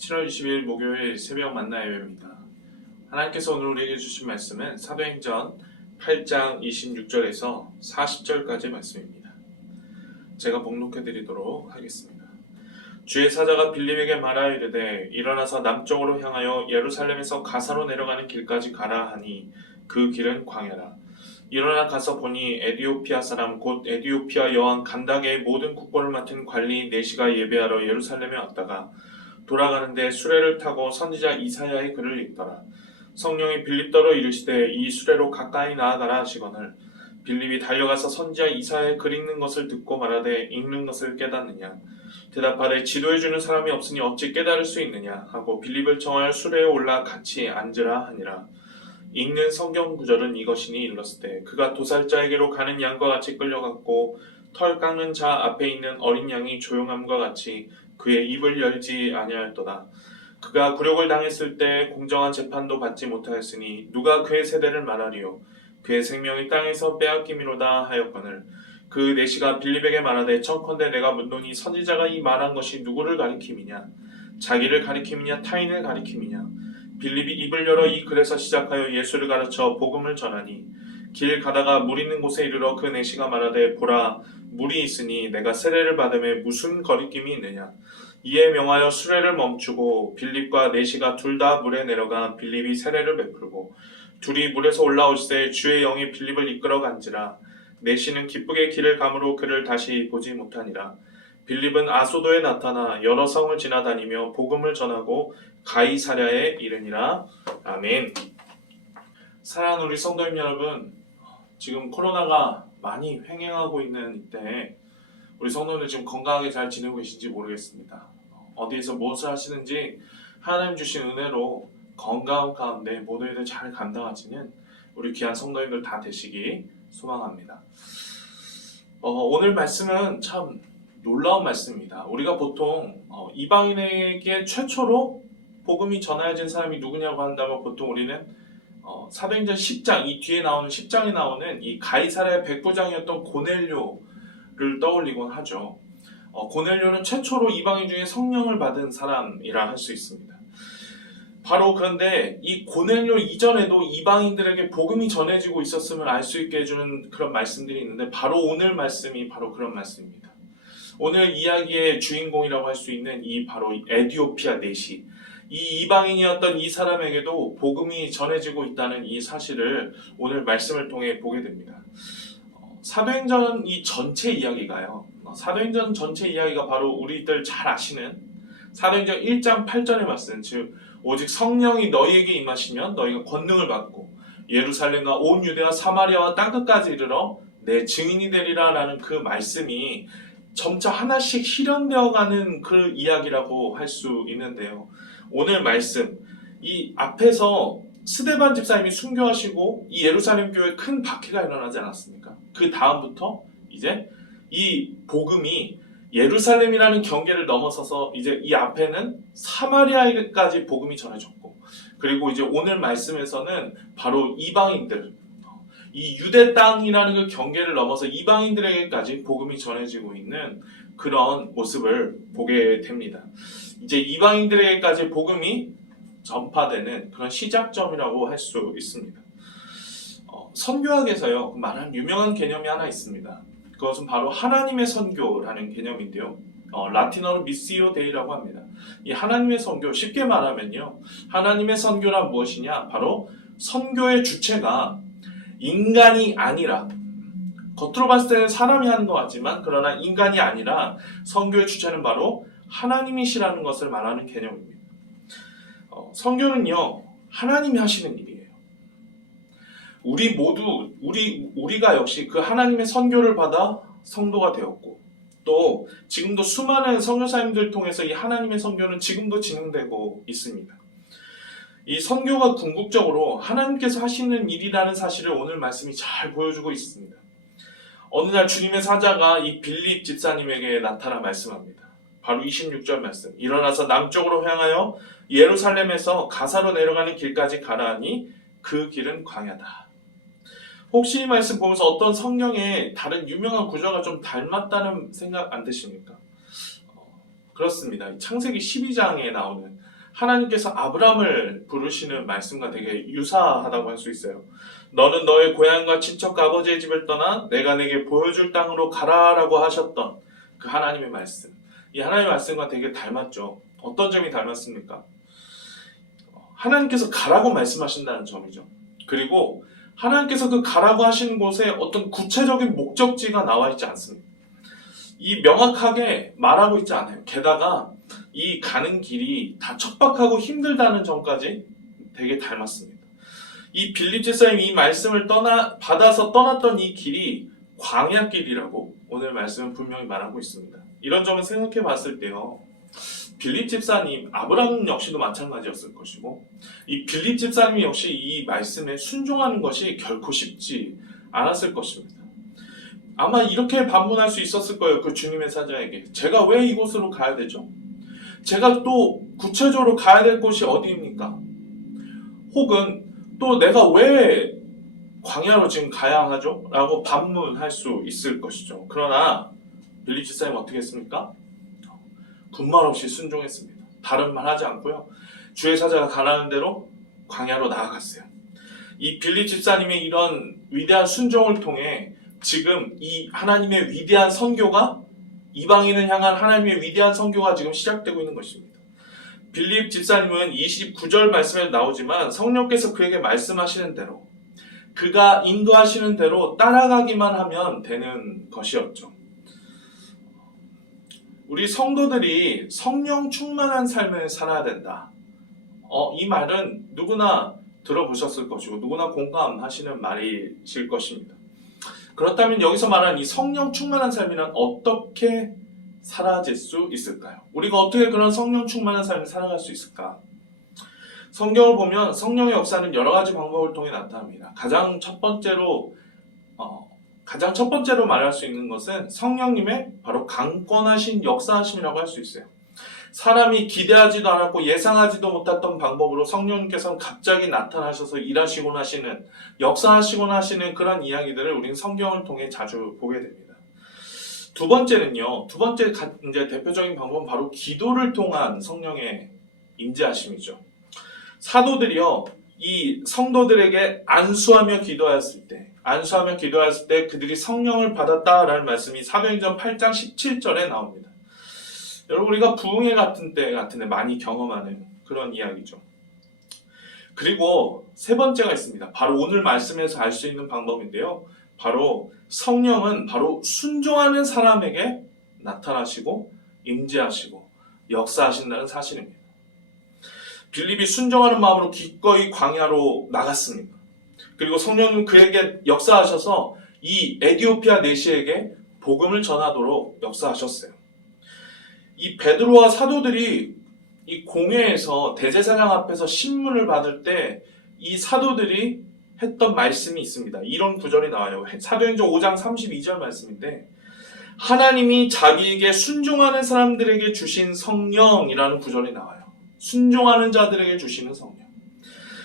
7월 20일 목요일 새벽 만나 예배입니다. 하나님께서 오늘 우리에게 주신 말씀은 사도행전 8장 26절에서 40절까지 말씀입니다. 제가 봉독해 드리도록 하겠습니다. 주의 사자가 빌립에게 말하여 이르되 일어나서 남쪽으로 향하여 예루살렘에서 가사로 내려가는 길까지 가라 하니 그 길은 광야라. 일어나 가서 보니 에디오피아 사람 곧 에디오피아 여왕 간다게의 모든 국보를 맡은 관리 네시가 예배하러 예루살렘에 왔다가 돌아가는데 수레를 타고 선지자 이사야의 글을 읽더라. 성령이 빌립더러 이르시되 이 수레로 가까이 나아가라 하시거늘 빌립이 달려가서 선지자 이사야의 글 읽는 것을 듣고 말하되 읽는 것을 깨닫느냐. 대답하되 지도해주는 사람이 없으니 어찌 깨달을 수 있느냐 하고 빌립을 청하여 수레에 올라 같이 앉으라 하니라. 읽는 성경 구절은 이것이니 일렀으되 그가 도살자에게로 가는 양과 같이 끌려갔고 털 깎는 자 앞에 있는 어린 양이 조용함과 같이 그의 입을 열지 아니하였도다. 그가 굴욕을 당했을 때 공정한 재판도 받지 못하였으니 누가 그의 세대를 말하리요. 그의 생명이 땅에서 빼앗김이로다 하였거늘 그 내시가 빌립에게 말하되 청컨대 내가 묻노니 선지자가 이 말한 것이 누구를 가리킴이냐. 자기를 가리킴이냐 타인을 가리킴이냐. 빌립이 입을 열어 이 글에서 시작하여 예수를 가르쳐 복음을 전하니 길 가다가 물 있는 곳에 이르러 그 내시가 말하되 보라 물이 있으니 내가 세례를 받음에 무슨 거리낌이 있느냐. 이에 명하여 수레를 멈추고 빌립과 내시가 둘 다 물에 내려가 빌립이 세례를 베풀고 둘이 물에서 올라올세 주의 영이 빌립을 이끌어 간지라. 내시는 기쁘게 길을 가므로 그를 다시 보지 못하니라. 빌립은 아소도에 나타나 여러 성을 지나다니며 복음을 전하고 가이사랴에 이르니라. 아멘. 사랑하는 우리 성도님 여러분, 지금 코로나가 많이 횡행하고 있는 이때 우리 성도님들 지금 건강하게 잘 지내고 계신지 모르겠습니다. 어디에서 무엇을 하시는지 하나님 주신 은혜로 건강 가운데 모든 일을 잘 감당하시는 우리 귀한 성도님들 다 되시기 소망합니다. 오늘 말씀은 참 놀라운 말씀입니다. 우리가 보통 이방인에게 최초로 복음이 전해진 사람이 누구냐고 한다면 보통 우리는 사도행전 10장, 이 뒤에 나오는 10장에 나오는 이 가이사랴의 백부장이었던 고넬료를 떠올리곤 하죠. 고넬료는 최초로 이방인 중에 성령을 받은 사람이라 할 수 있습니다. 바로 그런데 이 고넬료 이전에도 이방인들에게 복음이 전해지고 있었음을 알 수 있게 해주는 그런 말씀들이 있는데 바로 오늘 말씀이 바로 그런 말씀입니다. 오늘 이야기의 주인공이라고 할 수 있는 이 바로 에디오피아 내시, 이 이방인이었던 이 사람에게도 복음이 전해지고 있다는 이 사실을 오늘 말씀을 통해 보게 됩니다. 사도행전 이 전체 이야기가요. 사도행전 전체 이야기가 바로 우리들 잘 아시는 사도행전 1장 8절의 말씀, 즉 오직 성령이 너희에게 임하시면 너희가 권능을 받고 예루살렘과 온 유대와 사마리아와 땅끝까지 이르러 내 증인이 되리라 라는 그 말씀이 점차 하나씩 실현되어가는 그 이야기라고 할 수 있는데요. 오늘 말씀, 이 앞에서 스데반 집사님이 순교하시고 이 예루살렘 교회에 큰 박해가 일어나지 않았습니까? 그 다음부터 이제 이 복음이 예루살렘이라는 경계를 넘어서서 이제 이 앞에는 사마리아에까지 복음이 전해졌고, 그리고 이제 오늘 말씀에서는 바로 이방인들, 이 유대 땅이라는 그 경계를 넘어서 이방인들에게까지 복음이 전해지고 있는 그런 모습을 보게 됩니다. 이제 이방인들에게까지 복음이 전파되는 그런 시작점이라고 할 수 있습니다. 선교학에서요 말하는 유명한 개념이 하나 있습니다. 그것은 바로 하나님의 선교라는 개념인데요. 라틴어로 미시오 데이라고 합니다. 이 하나님의 선교, 쉽게 말하면요, 하나님의 선교란 무엇이냐? 바로 선교의 주체가 인간이 아니라, 겉으로 봤을 때는 사람이 하는 것 같지만 그러나 인간이 아니라 선교의 주체는 바로 하나님이시라는 것을 말하는 개념입니다. 선교는요 하나님이 하시는 일이에요. 우리 모두 우리가 역시 그 하나님의 선교를 받아 성도가 되었고, 또 지금도 수많은 선교사님들 통해서 이 하나님의 선교는 지금도 진행되고 있습니다. 이 선교가 궁극적으로 하나님께서 하시는 일이라는 사실을 오늘 말씀이 잘 보여주고 있습니다. 어느 날 주님의 사자가 이 빌립 집사님에게 나타나 말씀합니다. 바로 26절 말씀, 일어나서 남쪽으로 향하여 예루살렘에서 가사로 내려가는 길까지 가라 하니 그 길은 광야다. 혹시 이 말씀 보면서 어떤 성경의 다른 유명한 구절과 좀 닮았다는 생각 안 드십니까? 그렇습니다. 창세기 12장에 나오는 하나님께서 아브라함을 부르시는 말씀과 되게 유사하다고 할 수 있어요. 너는 너의 고향과 친척과 아버지의 집을 떠나 내가 내게 보여줄 땅으로 가라라고 하셨던 그 하나님의 말씀. 이 하나님의 말씀과 되게 닮았죠. 어떤 점이 닮았습니까? 하나님께서 가라고 말씀하신다는 점이죠. 그리고 하나님께서 그 가라고 하시는 곳에 어떤 구체적인 목적지가 나와 있지 않습니다. 이 명확하게 말하고 있지 않아요. 게다가 이 가는 길이 다 척박하고 힘들다는 점까지 되게 닮았습니다. 이 빌립 집사님이 이 말씀을 받아서 떠났던 이 길이 광야길이라고 오늘 말씀은 분명히 말하고 있습니다. 이런 점을 생각해 봤을 때요. 빌립 집사님, 아브라함 역시도 마찬가지였을 것이고 이 빌립 집사님 역시 이 말씀에 순종하는 것이 결코 쉽지 않았을 것입니다. 아마 이렇게 반문할 수 있었을 거예요. 그 주님의 사자에게. 제가 왜 이곳으로 가야 되죠? 제가 또 구체적으로 가야 될 곳이 어디입니까? 혹은 또 내가 왜 광야로 지금 가야 하죠? 라고 반문할 수 있을 것이죠. 그러나 빌립 집사님 어떻게 했습니까? 군말 없이 순종했습니다. 다른 말 하지 않고요. 주의 사자가 가라는 대로 광야로 나아갔어요. 이 빌립 집사님의 이런 위대한 순종을 통해 지금 이 하나님의 위대한 선교가 이방인을 향한 하나님의 위대한 선교가 지금 시작되고 있는 것입니다. 빌립 집사님은 29절 말씀에 나오지만 성령께서 그에게 말씀하시는 대로 그가 인도하시는 대로 따라가기만 하면 되는 것이었죠. 우리 성도들이 성령 충만한 삶을 살아야 된다. 이 말은 누구나 들어보셨을 것이고 누구나 공감하시는 말이실 것입니다. 그렇다면 여기서 말하는 이 성령 충만한 삶이란 어떻게 사라질 수 있을까요? 우리가 어떻게 그런 성령 충만한 삶을 살아갈 수 있을까? 성경을 보면 성령의 역사는 여러 가지 방법을 통해 나타납니다. 가장 첫 번째로 말할 수 있는 것은 성령님의 바로 강권하신 역사하심이라고 할 수 있어요. 사람이 기대하지도 않았고 예상하지도 못했던 방법으로 성령님께서는 갑자기 나타나셔서 일하시곤 하시는, 역사하시곤 하시는 그런 이야기들을 우리는 성경을 통해 자주 보게 됩니다. 두 번째 이제 대표적인 방법은 바로 기도를 통한 성령의 임재하심이죠. 사도들이요, 이 성도들에게 안수하며 기도하였을 때 그들이 성령을 받았다라는 말씀이 사도행전 8장 17절에 나옵니다. 여러분, 우리가 부흥회 같은 때 많이 경험하는 그런 이야기죠. 그리고 세 번째가 있습니다. 바로 오늘 말씀에서 알 수 있는 방법인데요. 바로 성령은 바로 순종하는 사람에게 나타나시고 임재하시고 역사하신다는 사실입니다. 빌립이 순종하는 마음으로 기꺼이 광야로 나갔습니다. 그리고 성령은 그에게 역사하셔서 이 에디오피아 내시에게 복음을 전하도록 역사하셨어요. 이 베드로와 사도들이 이 공회에서 대제사장 앞에서 신문을 받을 때 이 사도들이 했던 말씀이 있습니다. 이런 구절이 나와요. 사도행전 5장 32절 말씀인데, 하나님이 자기에게 순종하는 사람들에게 주신 성령이라는 구절이 나와요. 순종하는 자들에게 주시는 성령.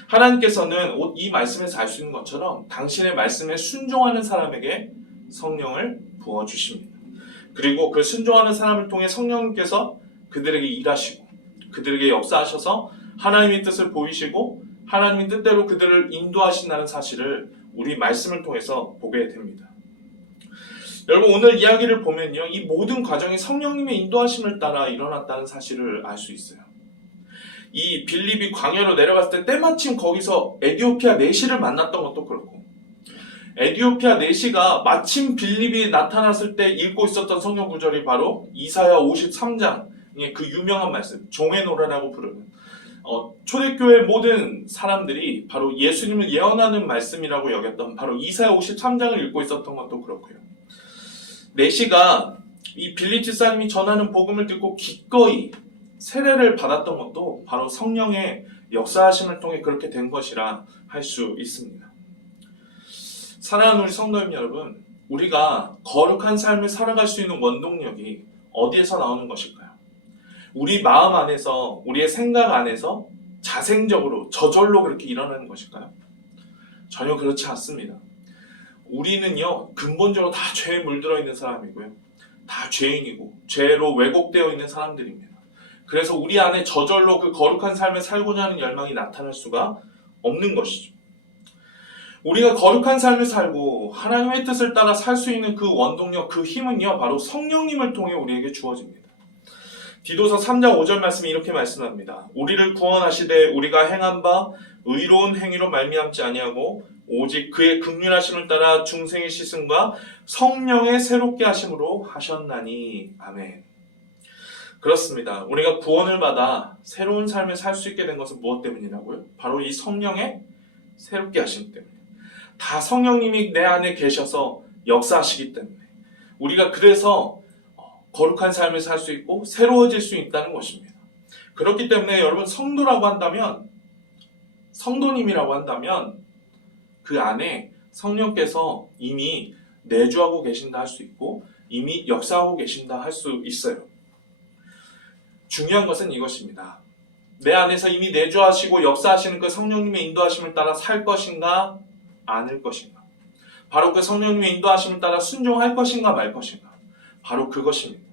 하나님께서는 이 말씀에서 알 수 있는 것처럼 당신의 말씀에 순종하는 사람에게 성령을 부어주십니다. 그리고 그 순종하는 사람을 통해 성령님께서 그들에게 일하시고 그들에게 역사하셔서 하나님의 뜻을 보이시고 하나님의 뜻대로 그들을 인도하신다는 사실을 우리 말씀을 통해서 보게 됩니다. 여러분, 오늘 이야기를 보면요, 이 모든 과정이 성령님의 인도하심을 따라 일어났다는 사실을 알 수 있어요. 이 빌립이 광야로 내려갔을 때 때마침 거기서 에디오피아 내시를 만났던 것도 그렇고, 에디오피아 내시가 마침 빌립이 나타났을 때 읽고 있었던 성경 구절이 바로 이사야 53장의 그 유명한 말씀, 종의 노래라고 부르는 초대교회 모든 사람들이 바로 예수님을 예언하는 말씀이라고 여겼던 바로 이사야 53장을 읽고 있었던 것도 그렇고요. 내시가 이 빌립 집사님이 전하는 복음을 듣고 기꺼이 세례를 받았던 것도 바로 성령의 역사하심을 통해 그렇게 된 것이라 할 수 있습니다. 사랑하는 우리 성도님 여러분, 우리가 거룩한 삶을 살아갈 수 있는 원동력이 어디에서 나오는 것일까요? 우리 마음 안에서, 우리의 생각 안에서 자생적으로, 저절로 그렇게 일어나는 것일까요? 전혀 그렇지 않습니다. 우리는요, 근본적으로 다 죄에 물들어 있는 사람이고요. 다 죄인이고 죄로 왜곡되어 있는 사람들입니다. 그래서 우리 안에 저절로 그 거룩한 삶을 살고자 하는 열망이 나타날 수가 없는 것이죠. 우리가 거룩한 삶을 살고 하나님의 뜻을 따라 살 수 있는 그 원동력, 그 힘은요, 바로 성령님을 통해 우리에게 주어집니다. 디도서 3장 5절 말씀이 이렇게 말씀합니다. 우리를 구원하시되 우리가 행한 바 의로운 행위로 말미암지 아니하고 오직 그의 긍휼하심을 따라 중생의 씻음과 성령의 새롭게 하심으로 하셨나니. 아멘. 그렇습니다. 우리가 구원을 받아 새로운 삶을 살 수 있게 된 것은 무엇 때문이라고요? 바로 이 성령의 새롭게 하심 때문에. 다 성령님이 내 안에 계셔서 역사하시기 때문에 우리가 그래서 거룩한 삶을 살 수 있고 새로워질 수 있다는 것입니다. 그렇기 때문에 여러분 성도라고 한다면, 성도님이라고 한다면 그 안에 성령께서 이미 내주하고 계신다 할 수 있고 이미 역사하고 계신다 할 수 있어요. 중요한 것은 이것입니다. 내 안에서 이미 내주하시고 역사하시는 그 성령님의 인도하심을 따라 살 것인가 않을 것인가, 바로 그 성령님의 인도하심을 따라 순종할 것인가 말 것인가, 바로 그것입니다.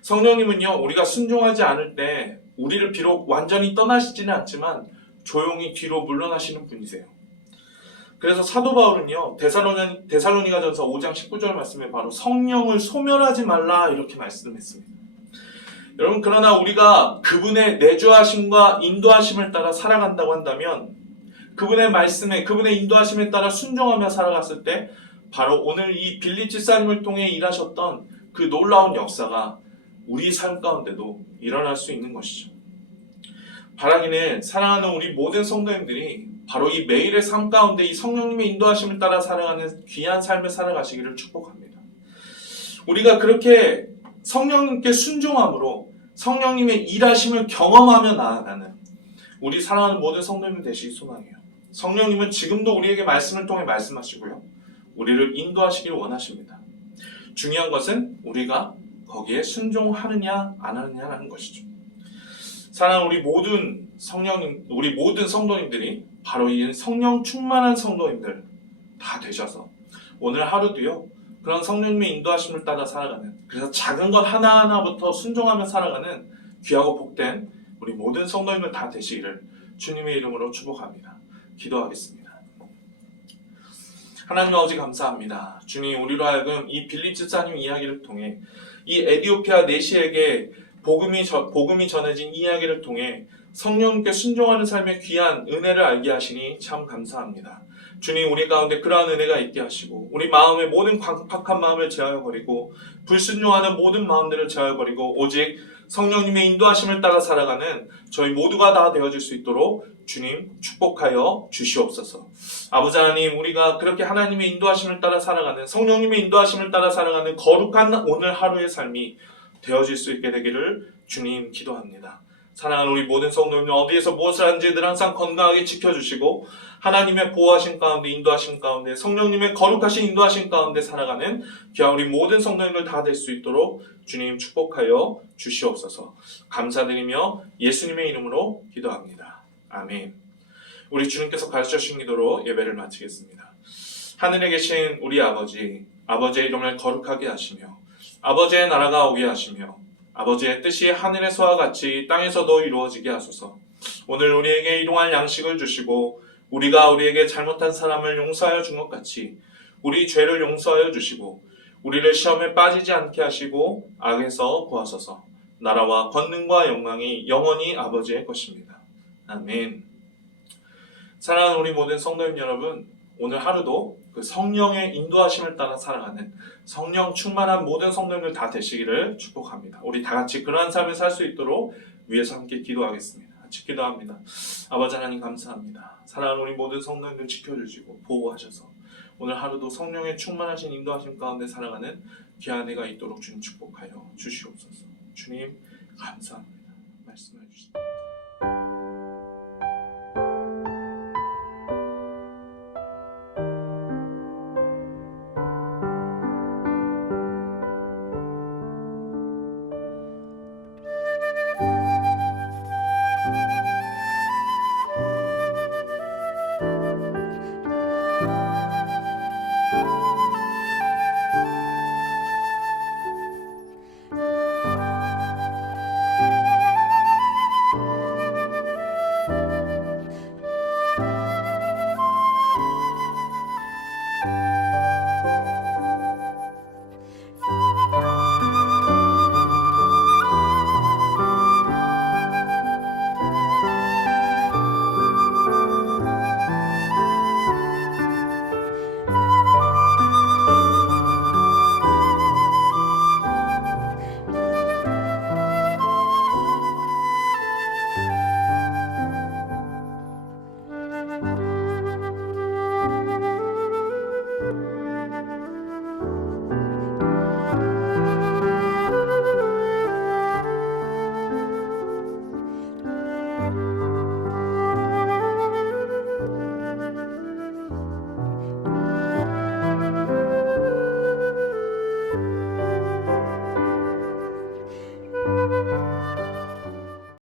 성령님은요, 우리가 순종하지 않을 때 우리를 비록 완전히 떠나시지는 않지만 조용히 뒤로 물러나시는 분이세요. 그래서 사도 바울은요, 데살로니가전서 5장 19절 말씀에 바로 성령을 소멸하지 말라 이렇게 말씀했습니다. 여러분, 그러나 우리가 그분의 내주하심과 인도하심을 따라 살아간다고 한다면, 그분의 말씀에, 그분의 인도하심에 따라 순종하며 살아갔을 때 바로 오늘 이 빌립 집사님을 통해 일하셨던 그 놀라운 역사가 우리 삶 가운데도 일어날 수 있는 것이죠. 바라기는 사랑하는 우리 모든 성도님들이 바로 이 매일의 삶 가운데 이 성령님의 인도하심을 따라 살아가는 귀한 삶을 살아가시기를 축복합니다. 우리가 그렇게 성령님께 순종함으로 성령님의 일하심을 경험하며 나아가는 우리 사랑하는 모든 성도님들 되시기 소망해요. 성령님은 지금도 우리에게 말씀을 통해 말씀하시고요, 우리를 인도하시길 원하십니다. 중요한 것은 우리가 거기에 순종하느냐 안 하느냐라는 것이죠. 사랑하는 우리 모든 성도님들이 바로 이 성령 충만한 성도님들 다 되셔서 오늘 하루도요, 그런 성령님의 인도하심을 따라 살아가는, 그래서 작은 것 하나하나부터 순종하며 살아가는 귀하고 복된 우리 모든 성도님들 다 되시기를 주님의 이름으로 축복합니다. 기도하겠습니다. 하나님 아버지 감사합니다. 주님, 우리로 하여금 이 빌립 집사님 이야기를 통해 이 에디오피아 내시에게 복음이 전해진 이야기를 통해 성령님께 순종하는 삶의 귀한 은혜를 알게 하시니 참 감사합니다. 주님, 우리 가운데 그러한 은혜가 있게 하시고 우리 마음의 모든 광팍한 마음을 제하여버리고 불순종하는 모든 마음들을 제하여버리고 오직 성령님의 인도하심을 따라 살아가는 저희 모두가 다 되어질 수 있도록 주님 축복하여 주시옵소서. 아버지 하나님, 우리가 그렇게 하나님의 인도하심을 따라 살아가는, 성령님의 인도하심을 따라 살아가는 거룩한 오늘 하루의 삶이 되어질 수 있게 되기를 주님 기도합니다. 사랑하는 우리 모든 성도님들, 어디에서 무엇을 하는지 늘 항상 건강하게 지켜주시고 하나님의 보호하신 가운데, 인도하신 가운데, 성령님의 거룩하신 인도하신 가운데 살아가는 귀한 우리 모든 성도님들 다 될 수 있도록 주님 축복하여 주시옵소서. 감사드리며 예수님의 이름으로 기도합니다. 아멘. 우리 주님께서 가르쳐 주신 기도로 예배를 마치겠습니다. 하늘에 계신 우리 아버지, 아버지의 이름을 거룩하게 하시며 아버지의 나라가 오게 하시며 아버지의 뜻이 하늘에서와 같이 땅에서도 이루어지게 하소서. 오늘 우리에게 일용할 양식을 주시고 우리가 우리에게 잘못한 사람을 용서하여 준 것 같이 우리 죄를 용서하여 주시고 우리를 시험에 빠지지 않게 하시고 악에서 구하소서. 나라와 권능과 영광이 영원히 아버지의 것입니다. 아멘. 사랑하는 우리 모든 성도님 여러분, 오늘 하루도 그 성령의 인도하심을 따라 살아가는 성령 충만한 모든 성도님들 다 되시기를 축복합니다. 우리 다 같이 그러한 삶을 살 수 있도록 위에서 함께 기도하겠습니다. 같이 기도합니다. 아버지 하나님 감사합니다. 사랑하는 우리 모든 성도님들 지켜주시고 보호하셔서 오늘 하루도 성령의 충만하신 인도하심 가운데 살아가는 귀한 해가 있도록 주님 축복하여 주시옵소서. 주님 감사합니다.